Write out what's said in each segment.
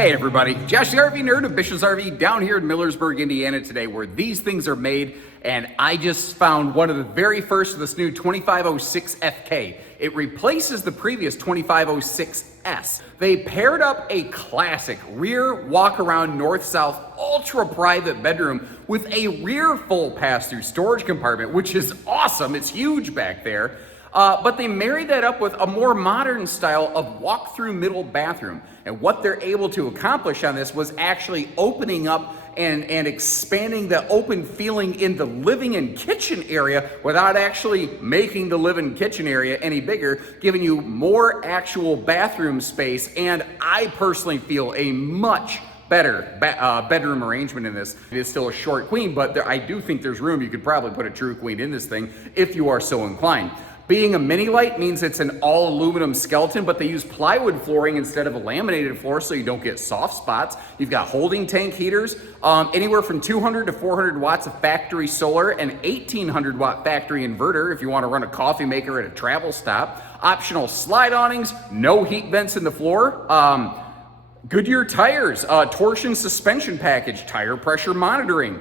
Hey everybody, Josh the RV Nerd of Bish's RV down here in Millersburg, Indiana today, where these things are made, and I just found one of the very first of this new 2506 FK. It replaces the previous 2506S. They paired up a classic rear walk-around north-south ultra-private bedroom with a rear full pass-through storage compartment, which is awesome. It's huge back there. But they married that up with a more modern style of walk-through middle bathroom. And what they're able to accomplish on this was actually opening up and expanding the open feeling in the living and kitchen area without actually making the living kitchen area any bigger, giving you more actual bathroom space. And I personally feel a much better bedroom arrangement in this. It is still a short queen, but I do think there's room. You could probably put a true queen in this thing if you are so inclined. Being a mini light means it's an all aluminum skeleton, but they use plywood flooring instead of a laminated floor so you don't get soft spots. You've got holding tank heaters, anywhere from 200 to 400 watts of factory solar, and 1800 watt factory inverter if you want to run a coffee maker at a travel stop. Optional slide awnings, no heat vents in the floor. Goodyear tires, torsion suspension package, tire pressure monitoring.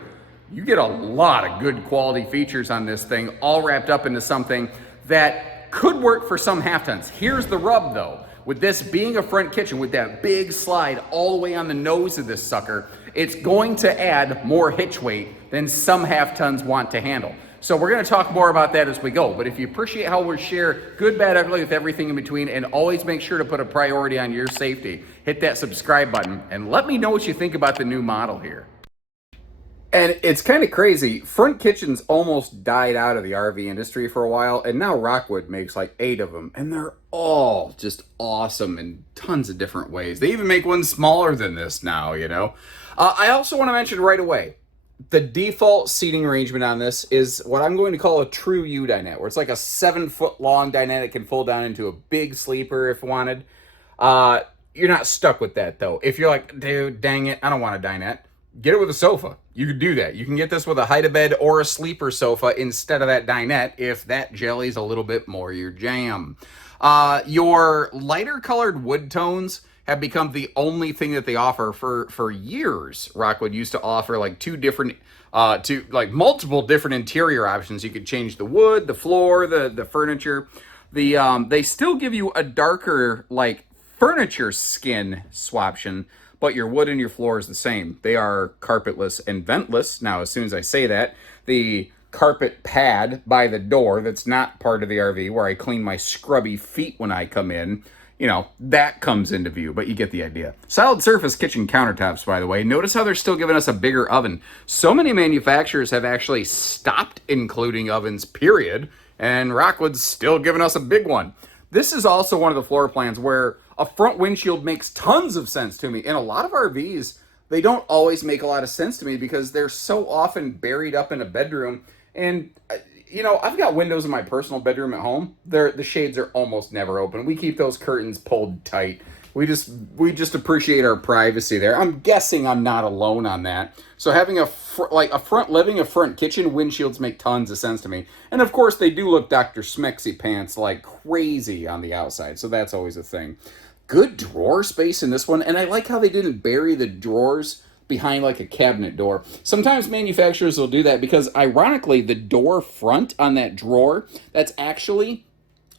You get a lot of good quality features on this thing, all wrapped up into something that could work for some half tons. Here's the rub though. With this being a front kitchen with that big slide all the way on the nose of this sucker, it's going to add more hitch weight than some half tons want to handle. So we're gonna talk more about that as we go. But if you appreciate how we share good, bad, ugly with everything in between, and always make sure to put a priority on your safety, hit that subscribe button and let me know what you think about the new model here. And it's kind of crazy. Front kitchens almost died out of the RV industry for a while, and now Rockwood makes like 8 of them, and they're all just awesome in tons of different ways. They even make one smaller than this now, you know. I also want to mention right away, the default seating arrangement on this is what I'm going to call a true U dinette, where it's like a 7-foot long dinette. It can fold down into a big sleeper if wanted. You're not stuck with that though. If you're like, dude, dang it, I don't want a dinette. Get it with a sofa. You could do that. You can get this with a hide-a-bed or a sleeper sofa instead of that dinette if that jelly's a little bit more your jam. Your lighter colored wood tones have become the only thing that they offer for years. Rockwood used to offer like multiple different interior options. You could change the wood, the floor, the furniture. They still give you a darker like furniture skin swaption, but your wood and your floor is the same. They are carpetless and ventless. Now, as soon as I say that, the carpet pad by the door that's not part of the RV, where I clean my scrubby feet when I come in, you know, that comes into view, but you get the idea. Solid surface kitchen countertops, by the way. Notice how they're still giving us a bigger oven. So many manufacturers have actually stopped including ovens, period, and Rockwood's still giving us a big one. This is also one of the floor plans where a front windshield makes tons of sense to me. In a lot of RVs, they don't always make a lot of sense to me because they're so often buried up in a bedroom. And, you know, I've got windows in my personal bedroom at home. The shades are almost never open. We keep those curtains pulled tight. We just appreciate our privacy there. I'm guessing I'm not alone on that. So having a front living, a front kitchen, windshields make tons of sense to me. And of course, they do look Dr. Smexy pants like crazy on the outside. So that's always a thing. Good drawer space in this one. And I like how they didn't bury the drawers behind like a cabinet door. Sometimes manufacturers will do that because ironically, the door front on that drawer, that's actually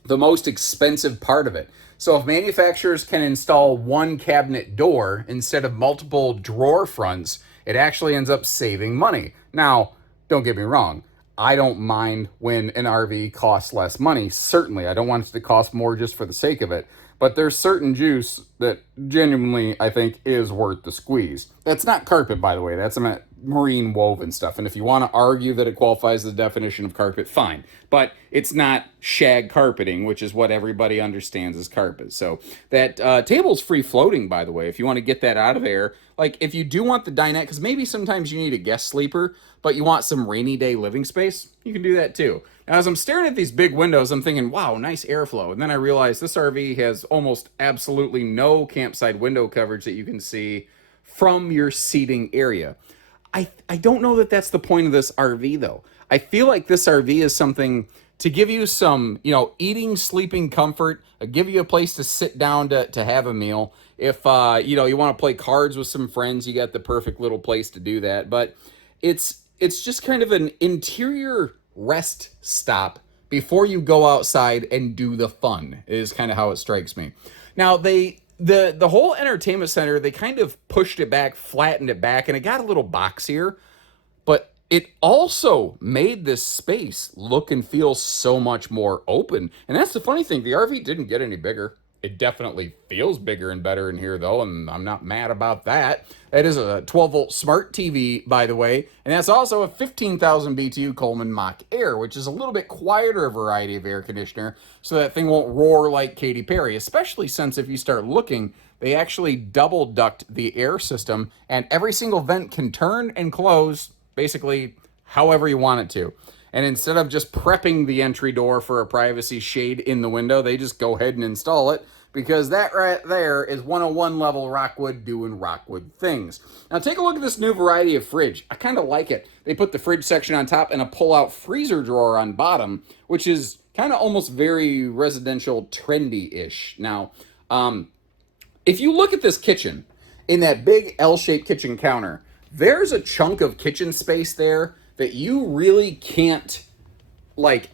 the most expensive part of it. So if manufacturers can install one cabinet door instead of multiple drawer fronts, it actually ends up saving money. Now, don't get me wrong. I don't mind when an RV costs less money. Certainly, I don't want it to cost more just for the sake of it. But there's certain juice that genuinely, I think, is worth the squeeze. That's not carpet, by the way. That's some marine woven stuff. And if you want to argue that it qualifies the definition of carpet, fine. But it's not shag carpeting, which is what everybody understands as carpet. So that table's free floating, by the way, if you want to get that out of there. Like, if you do want the dinette, because maybe sometimes you need a guest sleeper, but you want some rainy day living space, you can do that too. Now, as I'm staring at these big windows, I'm thinking, wow, nice airflow. And then I realized this RV has almost absolutely no campsite window coverage that you can see from your seating area. I don't know that that's the point of this RV, though. I feel like this RV is something to give you some, eating, sleeping comfort, give you a place to sit down to have a meal. If, you want to play cards with some friends, you got the perfect little place to do that. But it's just kind of an interior rest stop before you go outside and do the fun, is kind of how it strikes me. Now, the whole entertainment center, they kind of pushed it back, flattened it back, and it got a little boxier, but it also made this space look and feel so much more open. And that's the funny thing, the RV didn't get any bigger. It definitely feels bigger and better in here, though, and I'm not mad about that. That is a 12-volt smart TV, by the way, and that's also a 15,000 BTU Coleman Mach Air, which is a little bit quieter variety of air conditioner, so that thing won't roar like Katy Perry, especially since if you start looking, they actually double duct the air system, and every single vent can turn and close basically however you want it to. And instead of just prepping the entry door for a privacy shade in the window, they just go ahead and install it, because that right there is 101 level Rockwood doing Rockwood things. Now take a look at this new variety of fridge. I kind of like it. They put the fridge section on top and a pull-out freezer drawer on bottom, which is kind of almost very residential trendy-ish. Now, if you look at this kitchen, in that big L-shaped kitchen counter, there's a chunk of kitchen space there that you really can't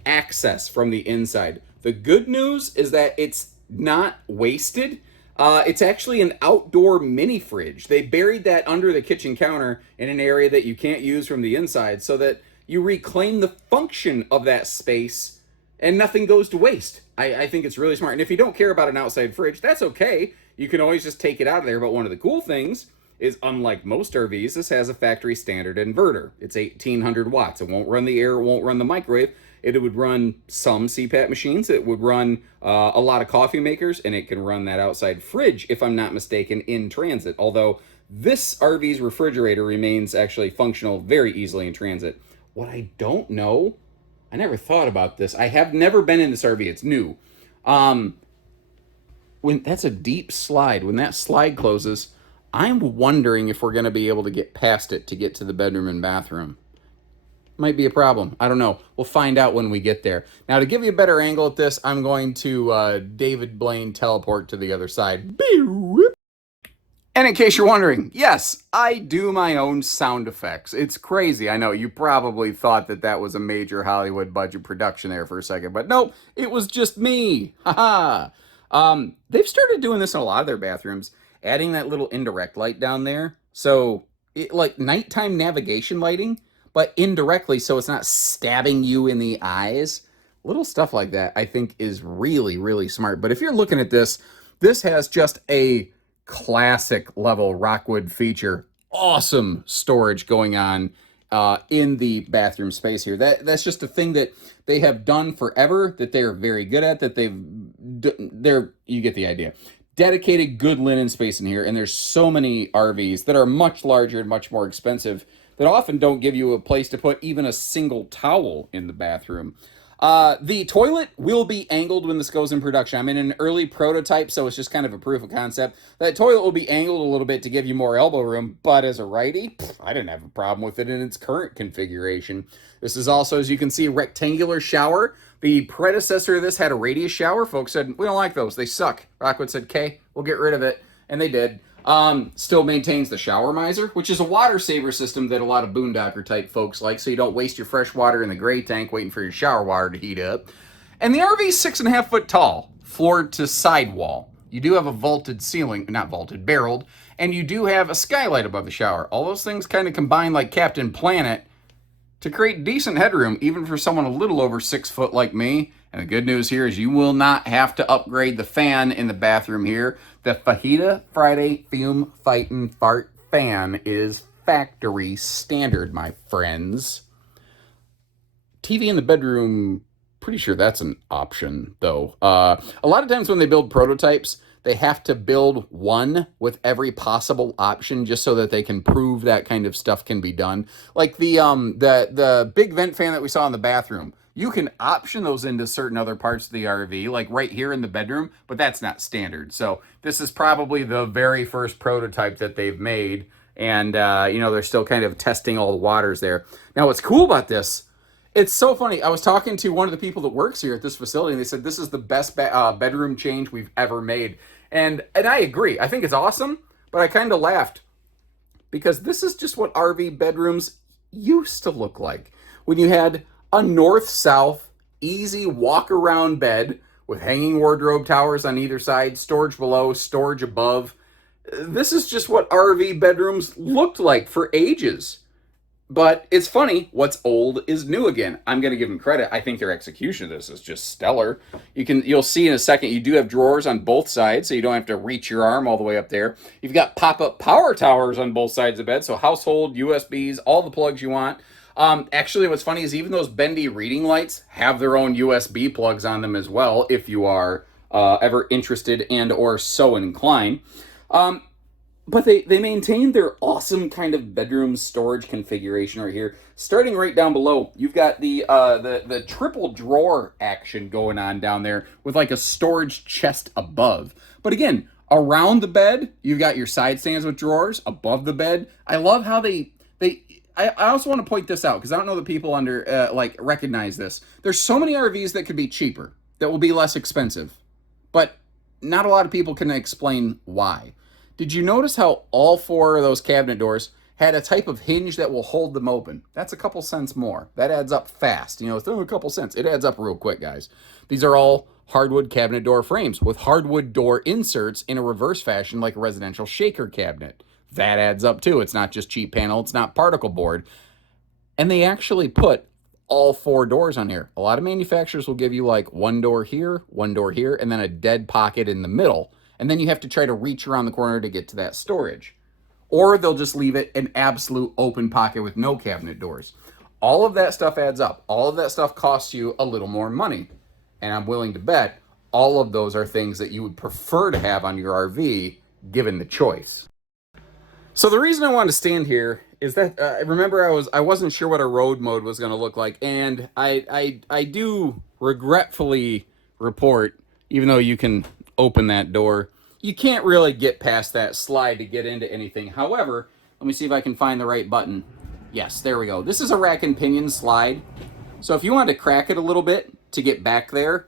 access from the inside. The good news is that it's not wasted. It's actually an outdoor mini fridge. They buried that under the kitchen counter in an area that you can't use from the inside, so that you reclaim the function of that space and nothing goes to waste. I think it's really smart. And if you don't care about an outside fridge, that's okay. You can always just take it out of there. But one of the cool things is, unlike most RVs, this has a factory standard inverter. It's 1800 watts. It won't run the air, it won't run the microwave. It would run some CPAP machines. It would run a lot of coffee makers, and it can run that outside fridge, if I'm not mistaken, in transit. Although this RV's refrigerator remains actually functional very easily in transit. What I don't know, I never thought about this. I have never been in this RV. It's new. When that's a deep slide, when that slide closes, I'm wondering if we're going to be able to get past it to get to the bedroom and bathroom. Might be a problem. I don't know. We'll find out when we get there. Now, to give you a better angle at this, I'm going to David Blaine teleport to the other side. And in case you're wondering, yes, I do my own sound effects. It's crazy. I know you probably thought that that was a major Hollywood budget production there for a second, but nope, it was just me. Haha. They've started doing this in a lot of their bathrooms, adding that little indirect light down there. So, like nighttime navigation lighting, but indirectly, so it's not stabbing you in the eyes. Little stuff like that, I think, is really, really smart. But if you're looking at this, this has just a classic level Rockwood feature. Awesome storage going on in the bathroom space here. That's just a thing that they have done forever, that they're very good at, that you get the idea. Dedicated good linen space in here, and there's so many RVs that are much larger and much more expensive that often don't give you a place to put even a single towel in the bathroom. The toilet will be angled when this goes in production. I'm in an early prototype, so it's just kind of a proof of concept. That toilet will be angled a little bit to give you more elbow room, but as a righty, I didn't have a problem with it in its current configuration. This is also, as you can see, a rectangular shower. The predecessor of this had a radius shower. Folks said, we don't like those, they suck. Rockwood said, okay, we'll get rid of it, and they did. Still maintains the shower miser, which is a water saver system that a lot of boondocker type folks like, so you don't waste your fresh water in the gray tank waiting for your shower water to heat up. And the RV is 6.5 foot tall, floor to sidewall. You do have a vaulted ceiling, not vaulted, barreled, and you do have a skylight above the shower. All those things kind of combine like Captain Planet to create decent headroom, even for someone a little over 6 foot like me. And the good news here is you will not have to upgrade the fan in the bathroom here. The Fajita Friday Fume Fightin' Fart fan is factory standard, my friends. TV in the bedroom, pretty sure that's an option, though. A lot of times when they build prototypes, they have to build one with every possible option just so that they can prove that kind of stuff can be done. Like the big vent fan that we saw in the bathroom. You can option those into certain other parts of the RV, like right here in the bedroom, but that's not standard. So this is probably the very first prototype that they've made, and they're still kind of testing all the waters there. Now, what's cool about this It's so funny. I was talking to one of the people that works here at this facility, and they said this is the best bedroom change we've ever made. And I agree. I think it's awesome, but I kind of laughed because this is just what RV bedrooms used to look like. When you had a north-south, easy walk-around bed with hanging wardrobe towers on either side, storage below, storage above. This is just what RV bedrooms looked like for ages. But it's funny, what's old is new again. I'm going to give them credit. I think their execution of this is just stellar. You'll see in a second, you do have drawers on both sides, so you don't have to reach your arm all the way up there. You've got pop-up power towers on both sides of the bed, so household, USBs, all the plugs you want. Actually, what's funny is even those bendy reading lights have their own USB plugs on them as well, if you are ever interested and or so inclined. But they maintain their awesome kind of bedroom storage configuration right here. Starting right down below, you've got the triple drawer action going on down there with like a storage chest above. But again, around the bed, you've got your side stands with drawers above the bed. I love how I also want to point this out because I don't know that people recognize this. There's so many RVs that could be cheaper, that will be less expensive, but not a lot of people can explain why. Did you notice how all four of those cabinet doors had a type of hinge that will hold them open? That's a couple cents more. That adds up fast. You know, it's only a couple cents. It adds up real quick, guys. These are all hardwood cabinet door frames with hardwood door inserts in a reverse fashion like a residential shaker cabinet. That adds up too. It's not just cheap panel. It's not particle board. And they actually put all four doors on here. A lot of manufacturers will give you like one door here, and then a dead pocket in the middle. And then you have to try to reach around the corner to get to that storage. Or they'll just leave it an absolute open pocket with no cabinet doors. All of that stuff adds up. All of that stuff costs you a little more money. And I'm willing to bet all of those are things that you would prefer to have on your RV given the choice. So the reason I wanted to stand here is that remember I wasn't sure what a road mode was going to look like, and I do regretfully report, even though you can open that door, you can't really get past that slide to get into anything. However, let me see if I can find the right button. Yes, there we go. This is a rack and pinion slide. So if you wanted to crack it a little bit to get back there,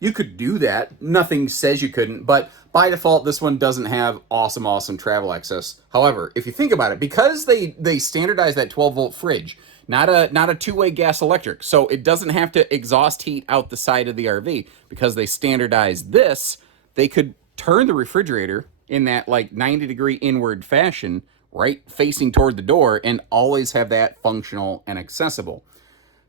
you could do that. Nothing says you couldn't, but by default, this one doesn't have awesome travel access. However, if you think about it, because they standardized that 12-volt fridge, not a two-way gas electric, so it doesn't have to exhaust heat out the side of the RV. Because they standardized this, they could turn the refrigerator in that like 90-degree inward fashion, right facing toward the door, and always have that functional and accessible.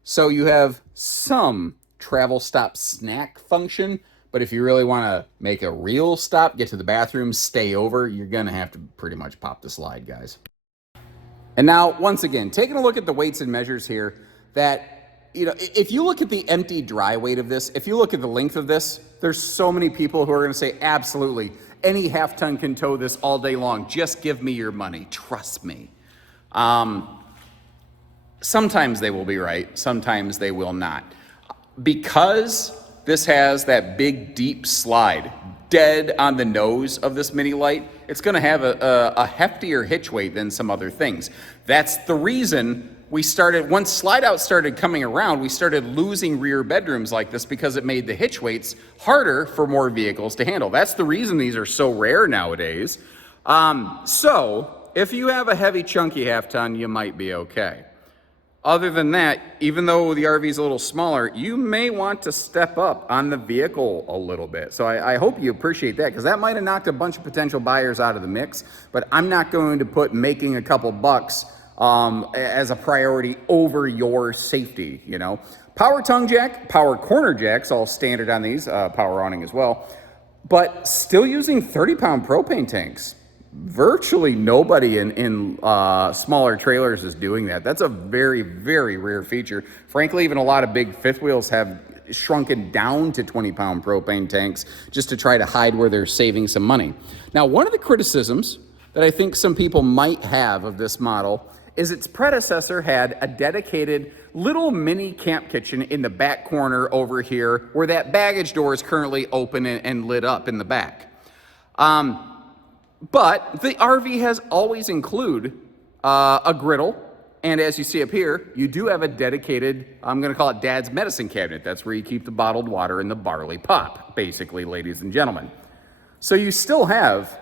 So you have some travel stop snack function, but if you really want to make a real stop, get to the bathroom, stay over, you're going to have to pretty much pop the slide, guys. And now, once again, taking a look at the weights and measures here, that, you know, if you look at the empty dry weight of this, if you look at the length of this, there's so many people who are going to say, absolutely, any half-ton can tow this all day long. Just give me your money. Trust me. Sometimes they will be right. Sometimes they will not. Because this has that big, deep slide dead on the nose of this Mini Lite, it's going to have a heftier hitch weight than some other things. That's the reason we started, once slide out started coming around, we started losing rear bedrooms like this because it made the hitch weights harder for more vehicles to handle. That's the reason these are so rare nowadays. So if you have a heavy, chunky half-ton, you might be okay. Other than that, even though the RV is a little smaller, you may want to step up on the vehicle a little bit. So I hope you appreciate that, because that might have knocked a bunch of potential buyers out of the mix, but I'm not going to put making a couple bucks as a priority over your safety, you know. Power tongue jack, power corner jacks, all standard on these, power awning as well, but still using 30-pound propane tanks. Virtually nobody in smaller trailers is doing that. That's a very, very rare feature. Frankly, even a lot of big fifth wheels have shrunken down to 20-pound propane tanks just to try to hide where they're saving some money. Now, one of the criticisms that I think some people might have of this model is its predecessor had a dedicated little mini camp kitchen in the back corner over here where that baggage door is currently open and lit up in the back. But the RV has always included a griddle And as you see up here, you do have a dedicated, I'm gonna call it Dad's medicine cabinet. That's where you keep the bottled water and the barley pop, basically, ladies and gentlemen. So you still have,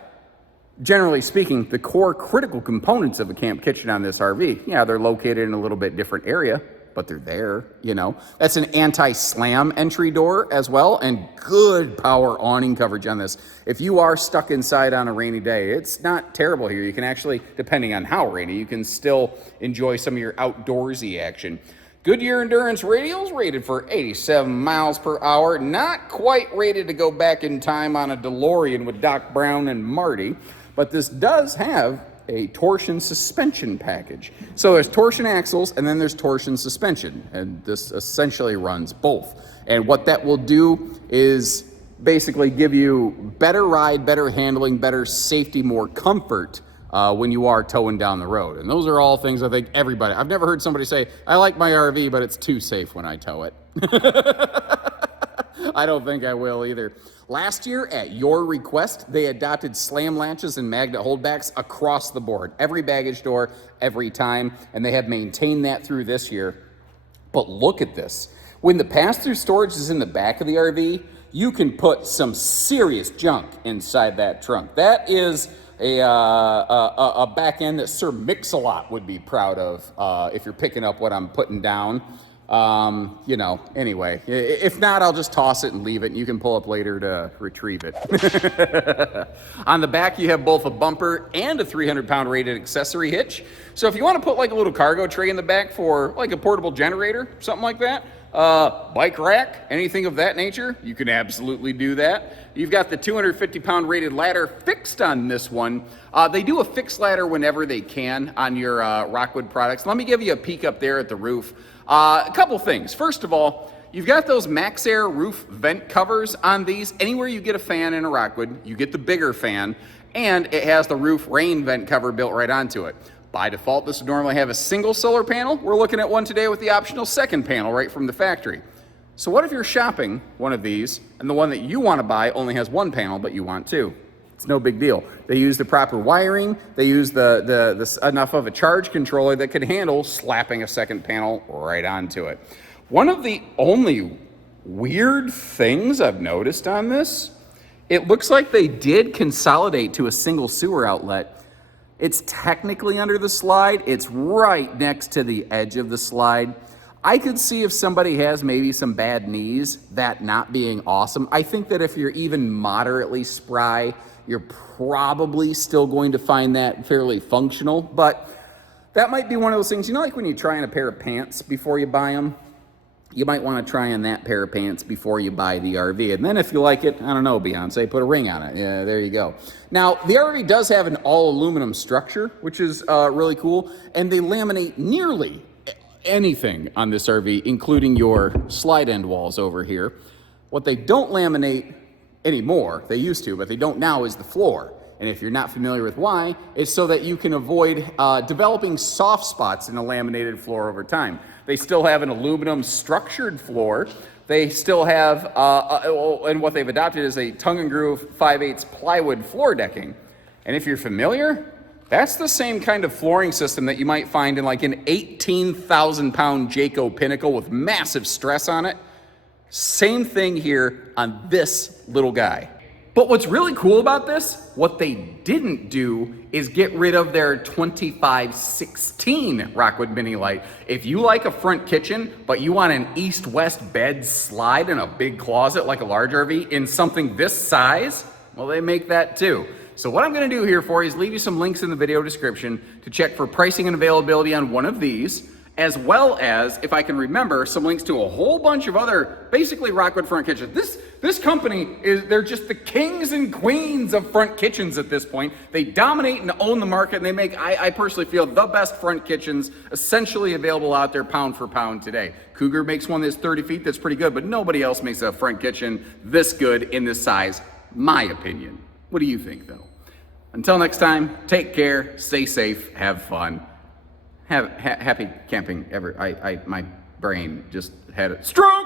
generally speaking, the core critical components of a camp kitchen on this RV. Yeah, they're located in a little bit different area, but they're there, you know. That's an anti-slam entry door as well, and good power awning coverage on this. If you are stuck inside on a rainy day, it's not terrible here. You can actually, depending on how rainy, you can still enjoy some of your outdoorsy action. Goodyear Endurance radials rated for 87 miles per hour. Not quite rated to go back in time on a DeLorean with Doc Brown and Marty, but this does have a torsion suspension package. So there's torsion axles and then there's torsion suspension, and this essentially runs both. And what that will do is basically give you better ride, better handling, better safety, more comfort when you are towing down the road. And those are all things I think everybody, I've never heard somebody say, I like my RV, but it's too safe when I tow it. I don't think I will either. Last year, at your request, they adopted slam latches and magnet holdbacks across the board. Every baggage door, every time, and they have maintained that through this year. But look at this. When the pass-through storage is in the back of the RV, you can put some serious junk inside that trunk. That is a back end that Sir Mix-a-Lot would be proud of if you're picking up what I'm putting down. You know, anyway, if not, I'll just toss it and leave it, and you can pull up later to retrieve it. On the back, you have both a bumper and a 300-pound rated accessory hitch. So if you want to put like a little cargo tray in the back for like a portable generator, something like that, bike rack, anything of that nature, you can absolutely do that. You've got the 250-pound rated ladder fixed on this one. They do a fixed ladder whenever they can on your Rockwood products. Let me give you a peek up there at the roof. A couple things. First of all, you've got those Max Air roof vent covers on these. Anywhere you get a fan in a Rockwood, you get the bigger fan, and it has the roof rain vent cover built right onto it. By default, this would normally have a single solar panel. We're looking at one today with the optional second panel right from the factory. So what if you're shopping one of these and the one that you want to buy only has one panel, but you want two? It's no big deal. They use the proper wiring. They use enough of a charge controller that can handle slapping a second panel right onto it. One of the only weird things I've noticed on this, it looks like they did consolidate to a single sewer outlet. It's technically under the slide. It's right next to the edge of the slide. I could see if somebody has maybe some bad knees, that not being awesome. I think that if you're even moderately spry, you're probably still going to find that fairly functional, but that might be one of those things, you know, like when you try on a pair of pants before you buy them, you might want to try on that pair of pants before you buy the RV. And then if you like it, I don't know, Beyonce, put a ring on it. Yeah, there you go. Now, the RV does have an all aluminum structure, which is really cool, and they laminate nearly anything on this RV, including your slide end walls over here. What they don't laminate anymore, they used to, but they don't now, is the floor. And if you're not familiar with why, it's so that you can avoid developing soft spots in a laminated floor over time. They still have an aluminum structured floor. They still have, and what they've adopted is a tongue and groove 5/8 plywood floor decking. And if you're familiar, that's the same kind of flooring system that you might find in like an 18,000-pound Jayco Pinnacle with massive stress on it. Same thing here on this little guy. But what's really cool about this, what they didn't do is get rid of their 2516 Rockwood Mini Lite. If you like a front kitchen, but you want an east-west bed slide and a big closet like a large RV in something this size, well, they make that too. So what I'm gonna do here for you is leave you some links in the video description to check for pricing and availability on one of these, as well as, if I can remember, some links to a whole bunch of other, basically Rockwood front kitchens. This company they're just the kings and queens of front kitchens at this point. They dominate and own the market, and they make, I personally feel, the best front kitchens essentially available out there pound for pound today. Cougar makes one that's 30 feet that's pretty good, but nobody else makes a front kitchen this good in this size, my opinion. What do you think, though? Until next time, take care, stay safe, have fun. Happy camping ever. My brain just had a strong